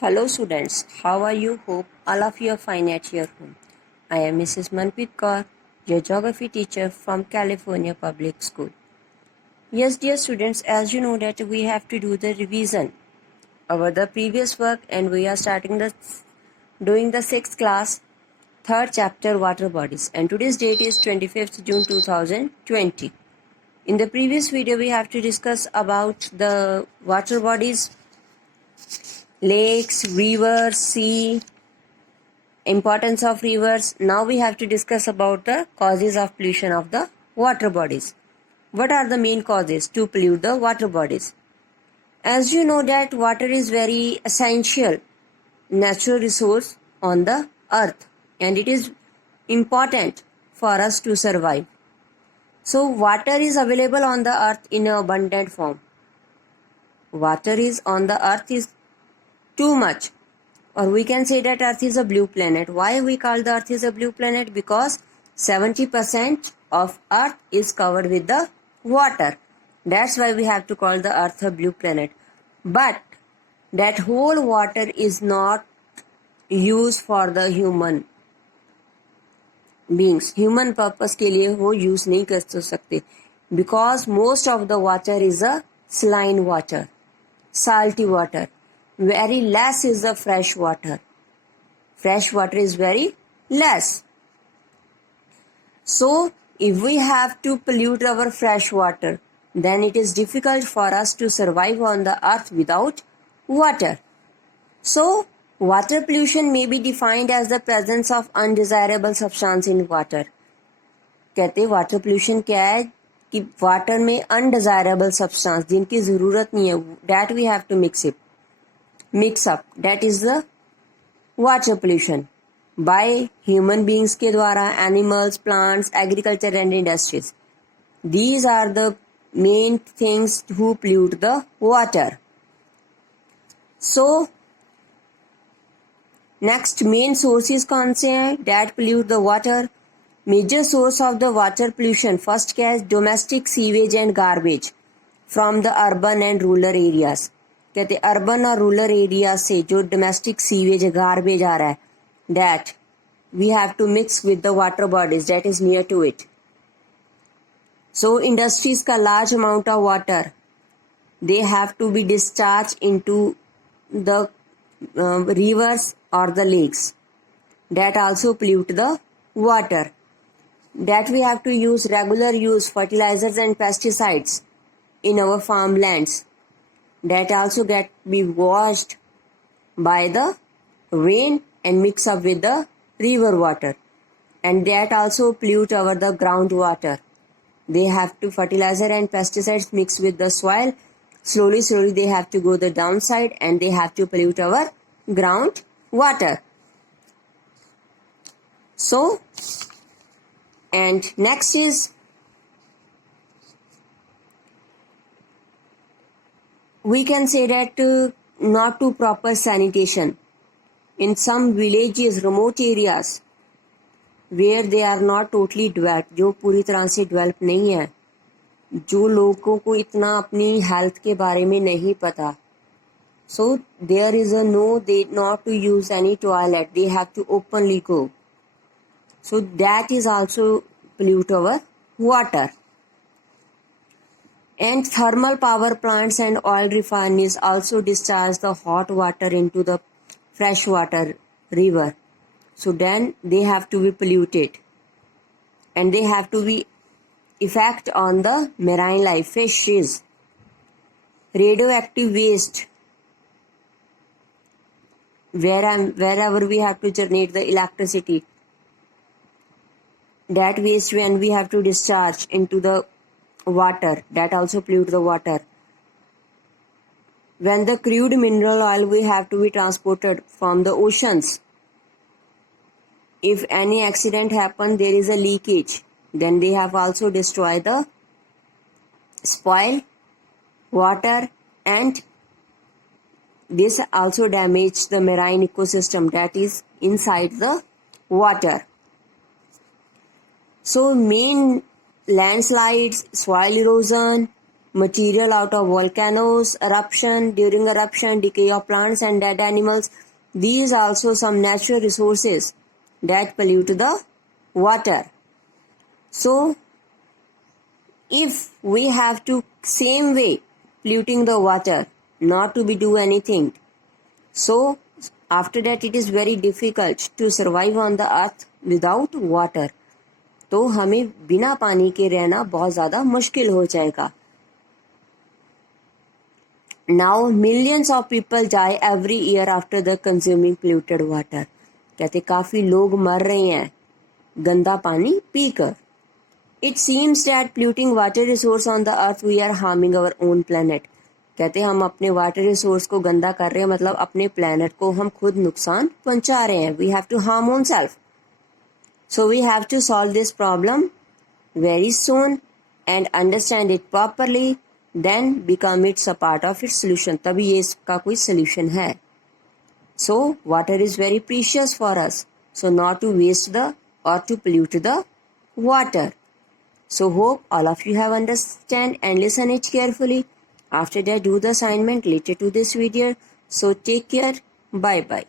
Hello students, how are you? Hope all of you are fine at your home. I am Mrs. Manpreet Kaur, your geography teacher from California Public School. Yes, dear students, as you know that we have to do the revision over the previous work and we are doing the sixth class, third chapter water bodies, and today's date is 25th June 2020. In the previous video we have to discuss about the water bodies, lakes, rivers, sea, importance of rivers. Now we have to discuss about the causes of pollution of the water bodies. What are the main causes to pollute the water bodies? As you know that water is very essential natural resource on the earth and it is important for us to survive. So water is available on the earth in an abundant form. Water is on the earth is too much, or we can say that earth is a blue planet. Why we call the earth is a blue planet? Because 70% of earth is covered with the water. That's why we have to call the earth a blue planet. But that whole water is not used for the human beings. Human purpose के लिए वो use नहीं कर सकते. Because most of the water is a saline water, salty water. Very less is the fresh water. Fresh water is very less. So, if we have to pollute our fresh water, then it is difficult for us to survive on the earth without water. So, water pollution may be defined as the presence of undesirable substance in water. कहते water pollution क्या है कि water में undesirable substance जिनकी ज़रूरत नहीं है, that we have to mix up, that is the water pollution by human beings के द्वारा, animals, plants, agriculture and industries. These are the main things who pollute the water. So next main sources कौन से हैं that pollute the water? Major source of the water pollution first क्या है? Domestic sewage and garbage from the urban and rural areas. कहते urban और rural area से जो domestic sewage garbage आ रहा है that we have to mix with the water bodies that is near to it. So industries का large amount of water they have to be discharge into the rivers or the lakes that also pollute the water. That we have to use regular use fertilizers and pesticides in our farmlands. That also get be washed by the rain and mix up with the river water, and that also pollute our the groundwater. They have to fertilizer and pesticides mix with the soil. Slowly they have to go the downside and they have to pollute our groundwater. So, and next is we can say that not to proper sanitation in some villages, remote areas where they are not totally developed, जो पूरी तरह से developed नहीं है, जो लोगों को इतना अपनी हेल्थ के बारे में नहीं पता. So there is a no, they not to use any toilet, they have to openly go. So that is also pollute our water. And thermal power plants and oil refineries also discharge the hot water into the freshwater river. So then they have to be polluted. And they have to be effect on the marine life, fishes. Radioactive waste, wherever we have to generate the electricity, that waste when we have to discharge into the water, that also pollute the water. When the crude mineral oil we have to be transported from the oceans, if any accident happen, there is a leakage, then they have also destroyed the spoil water, and this also damage the marine ecosystem that is inside the water. So main landslides, soil erosion, material out of volcanoes, eruption, during eruption, decay of plants and dead animals. These are also some natural resources that pollute the water. So, if we have to same way polluting the water, not to be do anything, so after that it is very difficult to survive on the earth without water. तो हमें बिना पानी के रहना बहुत ज़्यादा मुश्किल हो जाएगा. Now millions of people die every year after the consuming polluted water. कहते काफ़ी लोग मर रहे हैं गंदा पानी पीकर. It seems that polluting water resource on the earth we are harming our own planet. कहते हम अपने वाटर रिसोर्स को गंदा कर रहे हैं, मतलब अपने प्लेनेट को हम खुद नुकसान पहुंचा रहे हैं. We have to harm ourselves. So we have to solve this problem very soon and understand it properly, then become it's a part of its solution. तभी ये इसका कोई solution है. So water is very precious for us. So not to waste the or to pollute the water. So hope all of you have understand and listen it carefully. After that, do the assignment related to this video. So take care. Bye bye.